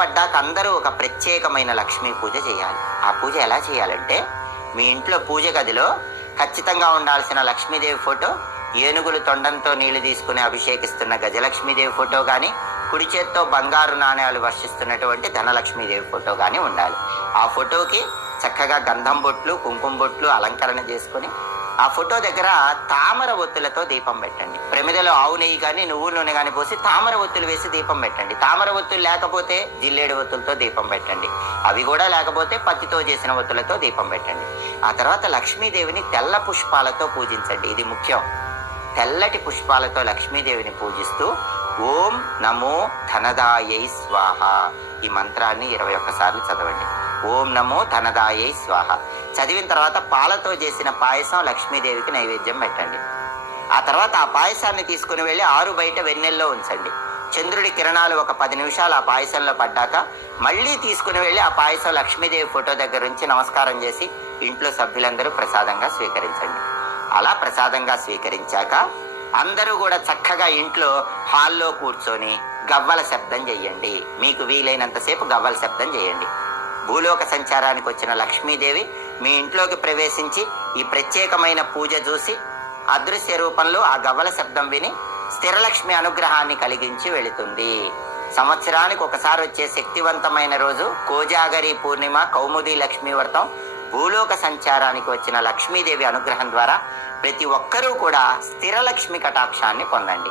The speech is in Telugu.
పడ్డాక అందరూ ఒక ప్రత్యేకమైన లక్ష్మీ పూజ చేయాలి. ఆ పూజ ఎలా చేయాలంటే, మీ ఇంట్లో పూజ గదిలో ఖచ్చితంగా ఉండాల్సిన లక్ష్మీదేవి ఫోటో, ఏనుగులు తొండంతో నీళ్లు తీసుకుని అభిషేకిస్తున్న గజలక్ష్మీదేవి ఫోటో కానీ, కుడి చేత్తో బంగారు నాణ్యాలు వర్షిస్తున్నటువంటి ధనలక్ష్మీదేవి ఫోటో కానీ ఉండాలి. ఆ ఫోటోకి చక్కగా గంధం బొట్లు, కుంకుమ బొట్లు అలంకరణ చేసుకుని ఆ ఫోటో దగ్గర తామర ఒత్తులతో దీపం పెట్టండి. ప్రమిదలో ఆవు నెయ్యి కానీ నువ్వుల నూనె కానీ పోసి తామర ఒత్తులు వేసి దీపం పెట్టండి. తామర ఒత్తులు లేకపోతే జిల్లేడు ఒత్తులతో దీపం పెట్టండి. అవి కూడా లేకపోతే పత్తితో చేసిన ఒత్తులతో దీపం పెట్టండి. ఆ తర్వాత లక్ష్మీదేవిని తెల్ల పుష్పాలతో పూజించండి. ఇది ముఖ్యం. తెల్లటి పుష్పాలతో లక్ష్మీదేవిని పూజిస్తూ ఓం నమో ధనదాయై స్వాహ ఈ మంత్రాన్ని 21 సార్లు చదవండి. ఓం నమో ధనదాయై స్వాహ చదివిన తర్వాత పాలతో చేసిన పాయసం లక్ష్మీదేవికి నైవేద్యం పెట్టండి. ఆ తర్వాత ఆ పాయసాన్ని తీసుకుని వెళ్ళి ఆరు బయట వెన్నెల్లో ఉంచండి. చంద్రుడి కిరణాలు ఒక 10 నిమిషాలు ఆ పాయసంలో పడ్డాక మళ్ళీ తీసుకుని వెళ్ళి ఆ పాయసం లక్ష్మీదేవి ఫోటో దగ్గర నుంచి నమస్కారం చేసి ఇంట్లో సభ్యులందరూ ప్రసాదంగా స్వీకరించండి. అలా ప్రసాదంగా స్వీకరించాక అందరూ కూడా చక్కగా ఇంట్లో హాల్లో కూర్చొని గవ్వల శబ్దం చెయ్యండి. మీకు వీలైనంతసేపు గవ్వల శబ్దం చేయండి. భూలోక సంచారానికి వచ్చిన లక్ష్మీదేవి మీ ఇంట్లోకి ప్రవేశించి ఈ ప్రత్యేకమైన పూజ చూసి అదృశ్య రూపంలో ఆ గవ్వల శబ్దం విని స్థిరలక్ష్మి అనుగ్రహాన్ని కలిగించి వెళుతుంది. సంవత్సరానికి ఒకసారి వచ్చే శక్తివంతమైన రోజు కోజాగరి పూర్ణిమ, కౌముది లక్ష్మీ వ్రతం. భూలోక సంచారానికి వచ్చిన లక్ష్మీదేవి అనుగ్రహం ద్వారా ప్రతి ఒక్కరూ కూడా స్థిరలక్ష్మి కటాక్షాన్ని పొందండి.